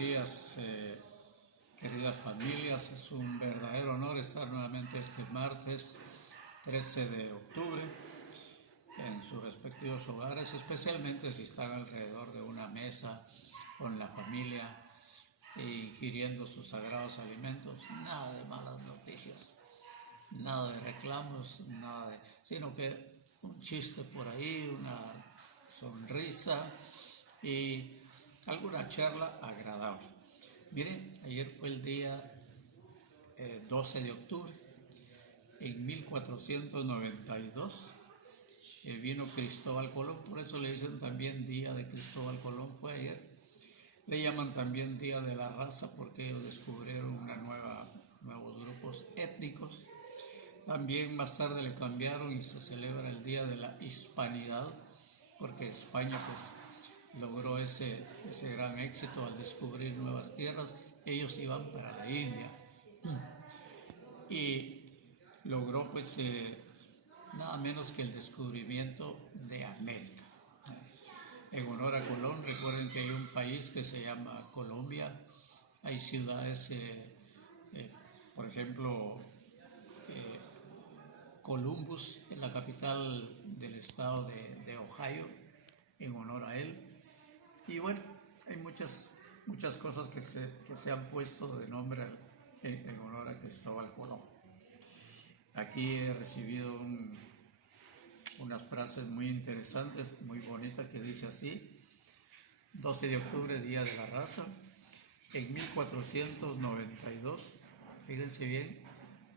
días, queridas familias. Es un verdadero honor estar nuevamente este martes 13 de octubre en sus respectivos hogares, especialmente si están alrededor de una mesa con la familia ingiriendo sus sagrados alimentos. Nada de malas noticias, nada de reclamos, sino que un chiste por ahí, una sonrisa y alguna charla agradable. Miren, ayer fue el día 12 de octubre. En 1492 vino Cristóbal Colón, por eso le dicen también Día de Cristóbal Colón, fue ayer. Le llaman también Día de la Raza porque ellos descubrieron nuevos grupos étnicos. También más tarde le cambiaron y se celebra el Día de la Hispanidad porque España logró ese gran éxito al descubrir nuevas tierras. Ellos iban para la India y logró nada menos que el descubrimiento de América. En honor a Colón, recuerden que hay un país que se llama Colombia. Hay ciudades, por ejemplo, Columbus, en la capital del estado de Ohio, en honor a él. Y bueno, hay muchas cosas que se han puesto de nombre en honor a Cristóbal Colón. Aquí he recibido unas frases muy interesantes, muy bonitas, que dice así: 12 de octubre, Día de la Raza. En 1492, fíjense bien,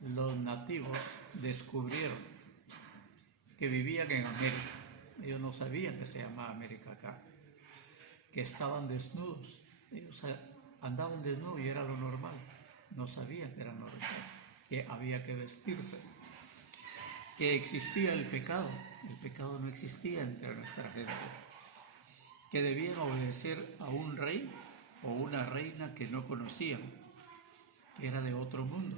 los nativos descubrieron que vivían en América. Ellos no sabían que se llamaba América acá, que estaban desnudos. Ellos andaban desnudos y era lo normal. No sabían que era normal, que había que vestirse, que existía el pecado. El pecado no existía entre nuestra gente, que debían obedecer a un rey o una reina que no conocían, que era de otro mundo,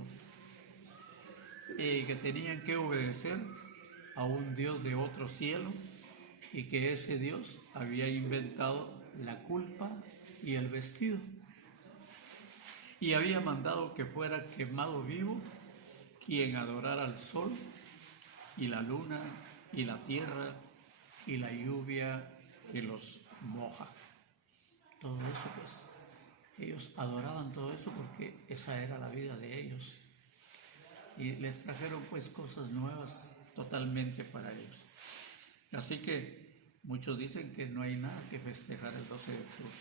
que tenían que obedecer a un Dios de otro cielo y que ese Dios había inventado la culpa y el vestido y había mandado que fuera quemado vivo quien adorara al sol y la luna y la tierra y la lluvia que los moja. Todo eso, ellos adoraban todo eso porque esa era la vida de ellos. Y les trajeron cosas nuevas totalmente para ellos. Así que muchos dicen que no hay nada que festejar el 12 de octubre.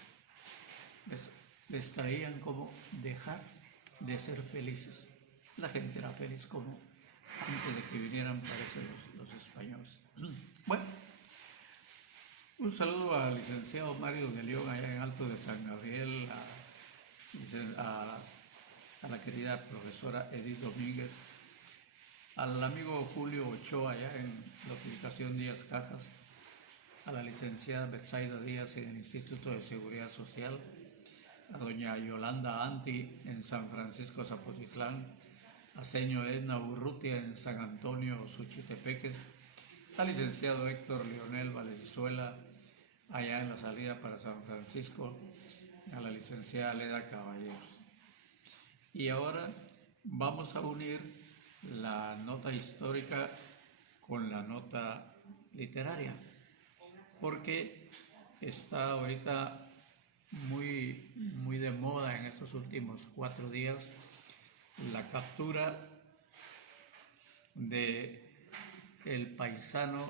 Les traían como dejar de ser felices. La gente era feliz como antes de que vinieran, parece, los españoles. Bueno, un saludo al licenciado Mario de León allá en Alto de San Gabriel, a la querida profesora Edith Domínguez, al amigo Julio Ochoa allá en Notificación Díaz Cajas, a la licenciada Betsaida Díaz en el Instituto de Seguridad Social, a doña Yolanda Anti en San Francisco Zapotitlán, a señor Edna Urrutia en San Antonio Suchitepeque, al licenciado Héctor Leonel Valenzuela allá en la salida para San Francisco, a la licenciada Leda Caballeros. Y ahora vamos a unir la nota histórica con la nota literaria, porque está ahorita muy de moda en estos últimos 4 días la captura de el paisano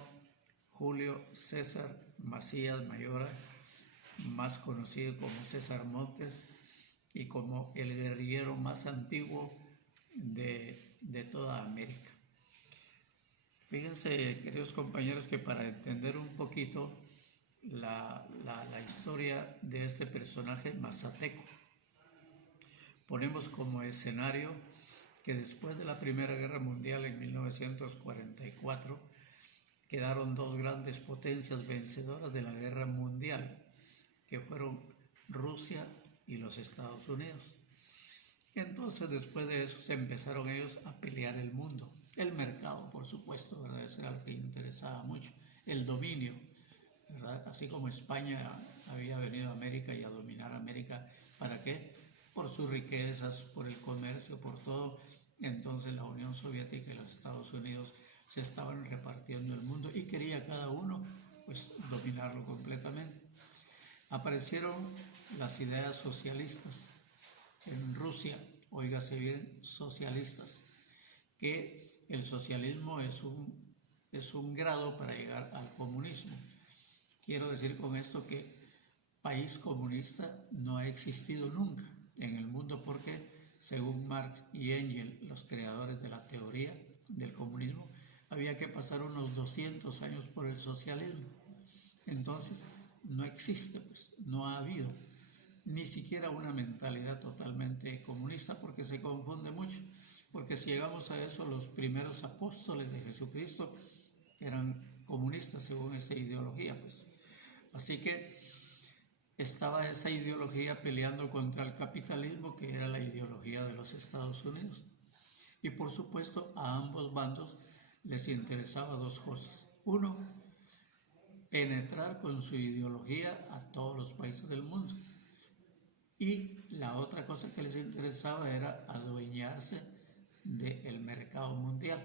Julio César Macías Mayora, más conocido como César Montes y como el guerrillero más antiguo de toda América. Fíjense, queridos compañeros, que para entender un poquito la historia de este personaje mazateco, ponemos como escenario que después de la Primera Guerra Mundial en 1944 quedaron 2 grandes potencias vencedoras de la Guerra Mundial, que fueron Rusia y los Estados Unidos. Entonces, después de eso, se empezaron ellos a pelear el mundo, el mercado, por supuesto, ¿verdad? Eso era lo que interesaba mucho, el dominio ¿verdad? Así como España había venido a América y a dominar América, ¿para qué? Por sus riquezas, por el comercio, por todo. Entonces la Unión Soviética y los Estados Unidos se estaban repartiendo el mundo y quería cada uno pues dominarlo completamente. Aparecieron las ideas socialistas en Rusia, óigase bien, socialistas, que el socialismo es un grado para llegar al comunismo. Quiero decir con esto que país comunista no ha existido nunca en el mundo porque, según Marx y Engels, los creadores de la teoría del comunismo, había que pasar unos 200 años por el socialismo. Entonces, no existe, pues, no ha habido ni siquiera una mentalidad totalmente comunista, porque se confunde mucho. Porque si llegamos a eso, los primeros apóstoles de Jesucristo eran comunistas según esa ideología, pues. Así que estaba esa ideología peleando contra el capitalismo, que era la ideología de los Estados Unidos. Y por supuesto a ambos bandos les interesaba dos cosas. Uno, penetrar con su ideología a todos los países del mundo. Y la otra cosa que les interesaba era adueñarse del mercado mundial.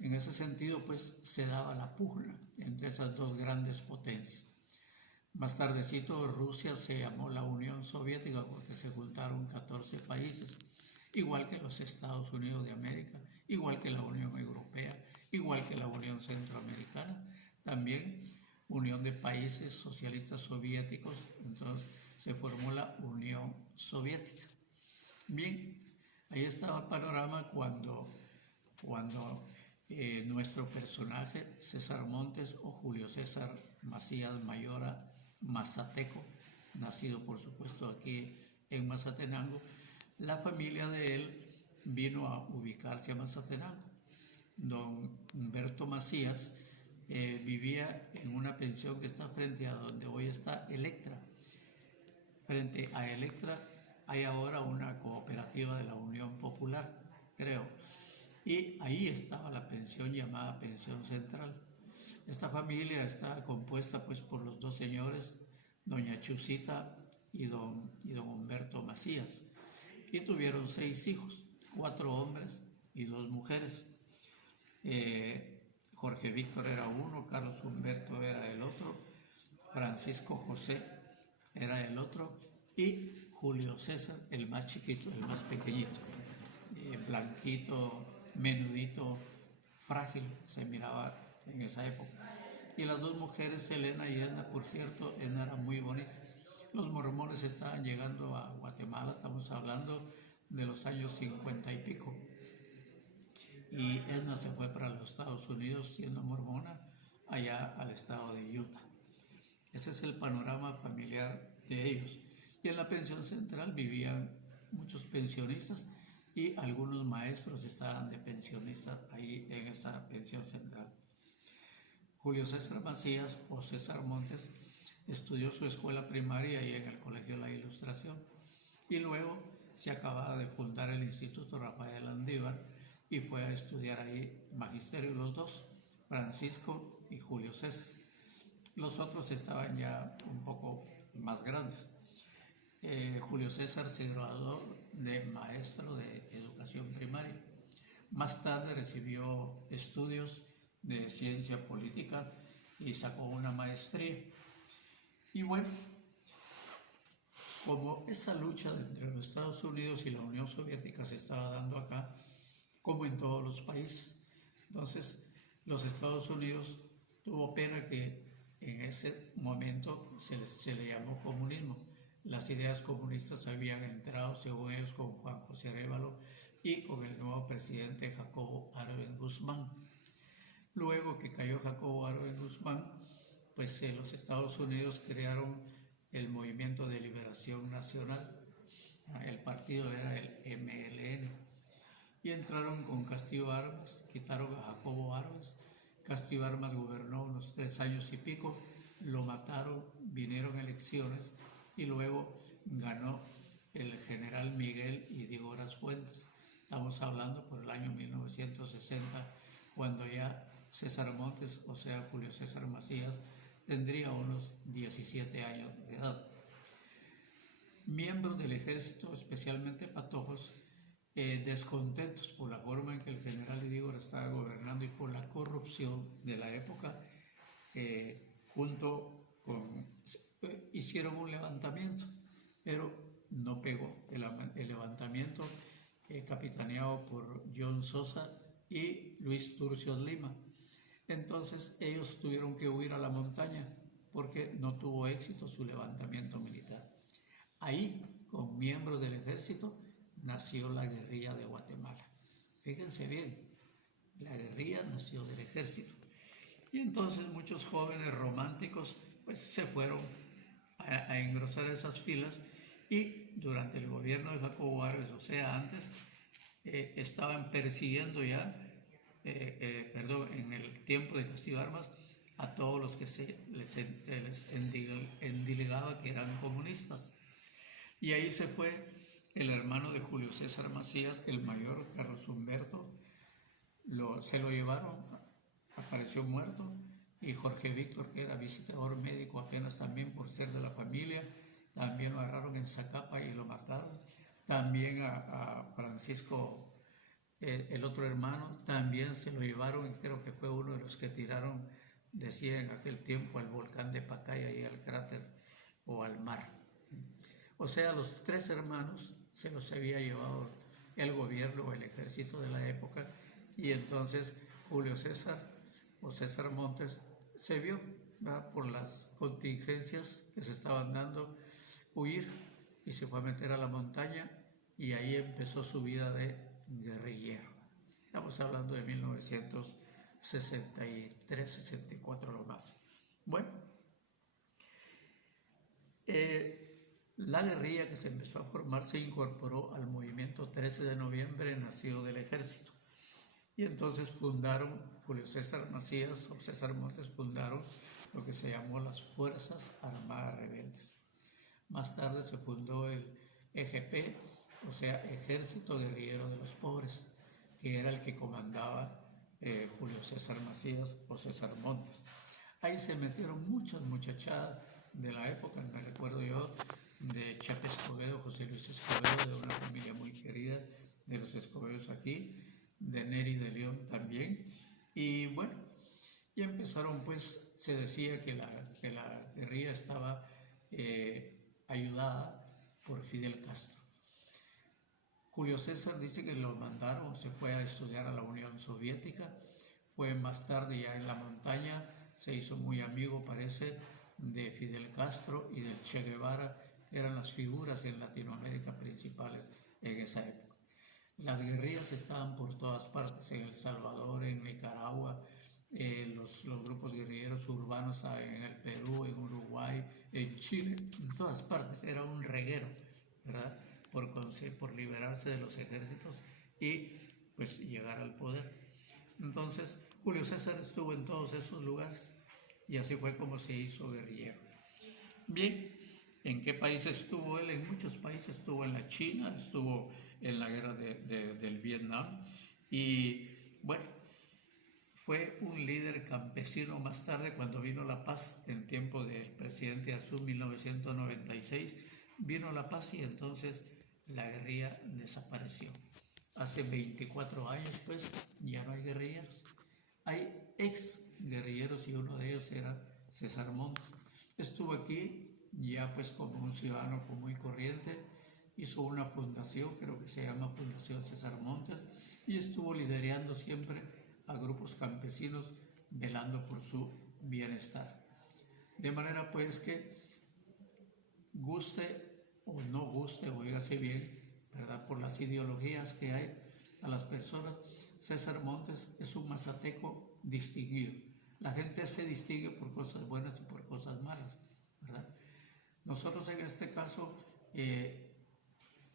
En ese sentido, pues, se daba la pugna entre esas dos grandes potencias. Más tardecito, Rusia se llamó la Unión Soviética porque se juntaron 14 países, igual que los Estados Unidos de América, igual que la Unión Europea, igual que la Unión Centroamericana, también Unión de Países Socialistas Soviéticos. Entonces se formó la Unión Soviética. Bien, ahí estaba el panorama cuando nuestro personaje, César Montes o Julio César Macías Mayora Mazateco, nacido por supuesto aquí en Mazatenango, la familia de él vino a ubicarse a Mazatenango. Don Humberto Macías vivía en una pensión que está frente a donde hoy está Electra. Frente a Electra hay ahora una cooperativa de la Unión Popular, creo, y ahí estaba la pensión llamada Pensión Central. Esta familia está compuesta pues por los dos señores, doña Chusita y don Humberto Macías, y tuvieron 6 hijos, 4 hombres y 2 mujeres. Jorge Víctor era uno, Carlos Humberto era el otro, Francisco José era el otro y Julio César, el más chiquito, el más pequeñito, blanquito, menudito, frágil, se miraba en esa época. Y las 2 mujeres, Elena y Edna, por cierto, Edna era muy bonita. Los mormones estaban llegando a Guatemala, estamos hablando de los años 50 y pico. Y Edna se fue para los Estados Unidos siendo mormona, allá al estado de Utah. Ese es el panorama familiar de ellos. Y en la pensión central vivían muchos pensionistas y algunos maestros estaban de pensionistas ahí en esa pensión central. Julio César Macías o César Montes estudió su escuela primaria ahí en el Colegio La Ilustración y luego se acababa de fundar el Instituto Rafael Andívar y fue a estudiar ahí magisterio, los dos, Francisco y Julio César. Los otros estaban ya un poco más grandes. Julio César se graduó de maestro de educación primaria. Más tarde recibió estudios de ciencia política y sacó una maestría. Y bueno, como esa lucha entre los Estados Unidos y la Unión Soviética se estaba dando acá, como en todos los países, entonces los Estados Unidos tuvo pena que en ese momento se le llamó comunismo. Las ideas comunistas habían entrado, según ellos, con Juan José Arévalo y con el nuevo presidente Jacobo Arbenz Guzmán. Luego que cayó Jacobo Arbenz Guzmán, pues los Estados Unidos crearon el Movimiento de Liberación Nacional. El partido era el MLN. Y entraron con Castillo Armas, quitaron a Jacobo Arbenz. Castillo Armas gobernó unos 3 años y pico, lo mataron, vinieron elecciones y luego ganó el general Miguel Ydígoras Fuentes. Estamos hablando por el año 1960, cuando ya César Montes, o sea, Julio César Macías, tendría unos 17 años de edad. Miembros del ejército, especialmente patojos, descontentos por la forma en que el general Idígoro estaba gobernando y por la corrupción de la época, hicieron un levantamiento, pero no pegó. El levantamiento capitaneado por John Sosa y Luis Turcios Lima. Entonces ellos tuvieron que huir a la montaña porque no tuvo éxito su levantamiento militar. Ahí, con miembros del ejército, nació la guerrilla de Guatemala. Fíjense bien, la guerrilla nació del ejército. Y entonces muchos jóvenes románticos pues se fueron a engrosar esas filas, y durante el gobierno de Jacobo Arbenz, o sea, antes, estaban persiguiendo ya, en el tiempo de Castillo Armas, a todos los que se les endilegaba que eran comunistas. Y ahí se fue el hermano de Julio César Macías, el mayor Carlos Humberto, se lo llevaron, apareció muerto, y Jorge Víctor, que era visitador médico apenas también por ser de la familia, también lo agarraron en Zacapa y lo mataron. También a Francisco, el otro hermano, también se lo llevaron, y creo que fue uno de los que tiraron, decía en aquel tiempo, al volcán de Pacaya y al cráter o al mar. O sea, los tres hermanos se los había llevado el gobierno o el ejército de la época, y entonces Julio César o César Montes se vio, ¿verdad?, por las contingencias que se estaban dando, huir, y se fue a meter a la montaña, y ahí empezó su vida de guerrillero. Estamos hablando de 1963, 64 lo más. Bueno, la guerrilla que se empezó a formar se incorporó al movimiento 13 de noviembre nacido del ejército. Y entonces fundaron, Julio César Macías o César Montes fundaron lo que se llamó las Fuerzas Armadas Rebeldes. Más tarde se fundó el EGP, o sea, Ejército Guerrillero de los Pobres, que era el que comandaba Julio César Macías o César Montes. Ahí se metieron muchas muchachadas de la época, me recuerdo yo de Chapa Escobedo, José Luis Escobedo, de una familia muy querida de los Escobedos aquí, de Neri de León también. Y bueno, y empezaron, pues, se decía que la guerrilla estaba ayudada por Fidel Castro. Julio César dice que lo mandaron, se fue a estudiar a la Unión Soviética, fue más tarde ya en la montaña, se hizo muy amigo, parece, de Fidel Castro y del Che Guevara, que eran las figuras en Latinoamérica principales en esa época. Las guerrillas estaban por todas partes, en El Salvador, en Nicaragua, los grupos guerrilleros urbanos en el Perú, en Uruguay, en Chile, en todas partes. Era un reguero, ¿verdad?, por liberarse de los ejércitos y pues llegar al poder. Entonces Julio César estuvo en todos esos lugares y así fue como se hizo guerrillero. Bien, ¿en qué países estuvo él? En muchos países. Estuvo en la China, estuvo en la guerra del Vietnam, y bueno, fue un líder campesino. Más tarde, cuando vino la paz, en tiempo del presidente Azul, 1996, vino la paz y entonces la guerrilla desapareció. Hace 24 años, pues, ya no hay guerrilleros. Hay ex guerrilleros y uno de ellos era César Montes. Estuvo aquí ya pues como un ciudadano común y corriente, hizo una fundación, creo que se llama Fundación César Montes, y estuvo liderando siempre a grupos campesinos, velando por su bienestar. De manera pues que, guste o no guste, oígase bien, ¿verdad?, por las ideologías que hay a las personas, César Montes es un mazateco distinguido. La gente se distingue por cosas buenas y por cosas malas, ¿verdad? Nosotros en este caso,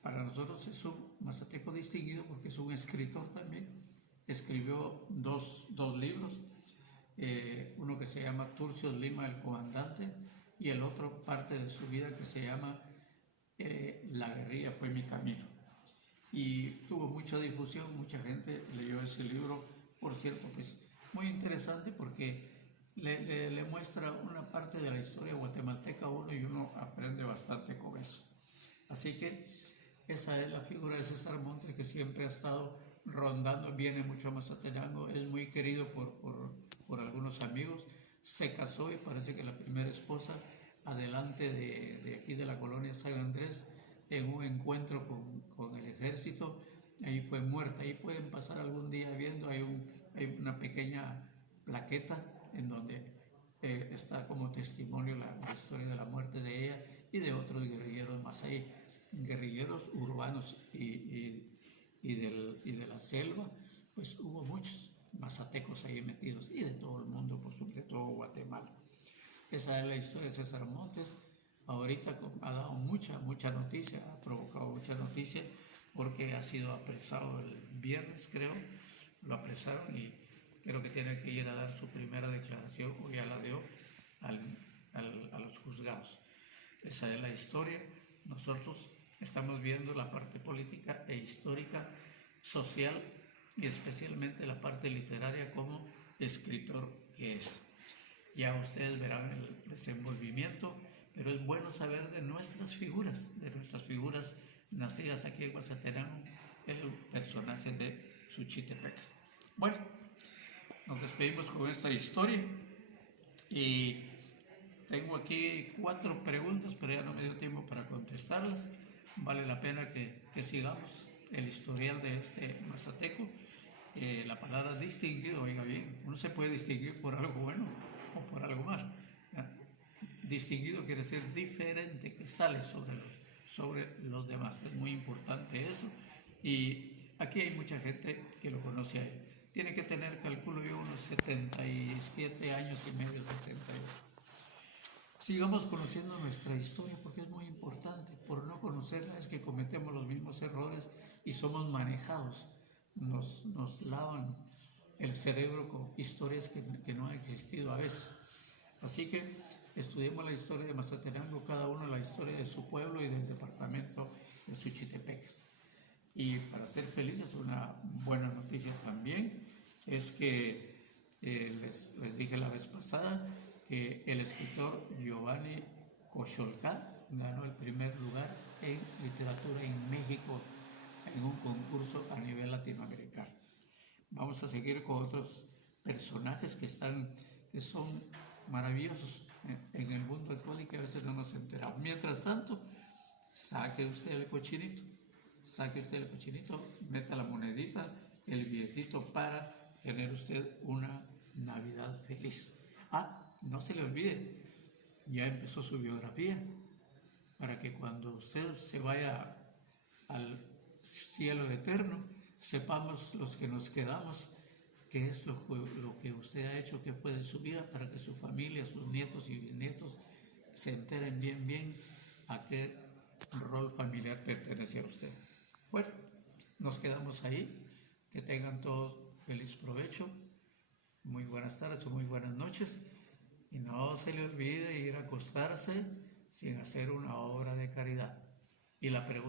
para nosotros es un mazateco distinguido porque es un escritor también. Escribió dos libros, uno que se llama Turcios Lima, el comandante, y el otro, parte de su vida, que se llama La guerrilla fue mi camino. Y tuvo mucha difusión, mucha gente leyó ese libro, por cierto, pues muy interesante porque le muestra una parte de la historia guatemalteca a uno y uno aprende bastante con eso. Así que esa es la figura de César Montes, que siempre ha estado rondando, viene mucho a Mazatenango, es muy querido por algunos amigos. Se casó y parece que la primera esposa, adelante de aquí de la colonia San Andrés, en un encuentro con el ejército, ahí fue muerta. Ahí pueden pasar algún día viendo, hay una pequeña plaqueta en donde está como testimonio la historia de la muerte de ella y de otros guerrilleros más ahí, guerrilleros urbanos y de la selva, pues hubo muchos mazatecos ahí metidos y de todo el mundo, por sobre todo Guatemala. Esa es la historia de César Montes. Ahorita ha dado mucha noticia, ha provocado mucha noticia porque ha sido apresado el viernes, creo, lo apresaron y creo que tiene que ir a dar su primera declaración, o ya la dio, a los juzgados. Esa es la historia. Nosotros estamos viendo la parte política e histórica, social y especialmente la parte literaria como escritor que es. Ya ustedes verán el desenvolvimiento, pero es bueno saber de nuestras figuras nacidas aquí en Mazatenango, el personaje de Suchitepecas. Bueno, nos despedimos con esta historia y tengo aquí 4 preguntas, pero ya no me dio tiempo para contestarlas. Vale la pena que sigamos el historial de este mazateco. La palabra distinguido, oiga bien, uno se puede distinguir por algo bueno o por algo malo. Distinguido quiere decir diferente, que sale sobre los demás. Es muy importante eso. Y aquí hay mucha gente que lo conoce a él. Tiene que tener, calculo yo, unos 77 años y medio, 78. Sigamos conociendo nuestra historia porque es muy importante. Por no conocerla es que cometemos los mismos errores y somos manejados. Nos lavan el cerebro con historias que no han existido a veces. Así que estudiemos la historia de Mazatenango, cada uno la historia de su pueblo y del departamento de Suchitepecas. Y para ser felices, una buena noticia también es que les dije la vez pasada que el escritor Giovanni Cocholcá ganó el primer lugar en literatura en México en un concurso a nivel latinoamericano. Vamos a seguir con otros personajes que son maravillosos en el mundo actual y que a veces no nos enteramos. Mientras tanto, saque usted el cochinito, meta la monedita, el billetito para tener usted una Navidad feliz. No se le olvide, ya empezó su biografía, para que cuando usted se vaya al cielo eterno, sepamos los que nos quedamos qué es lo que usted ha hecho, qué fue de su vida, para que su familia, sus nietos y bisnietos se enteren bien a qué rol familiar pertenece a usted. Bueno, nos quedamos ahí. Que tengan todos feliz provecho, muy buenas tardes o muy buenas noches, y no se le olvide ir a acostarse sin hacer una obra de caridad. Y la pregunta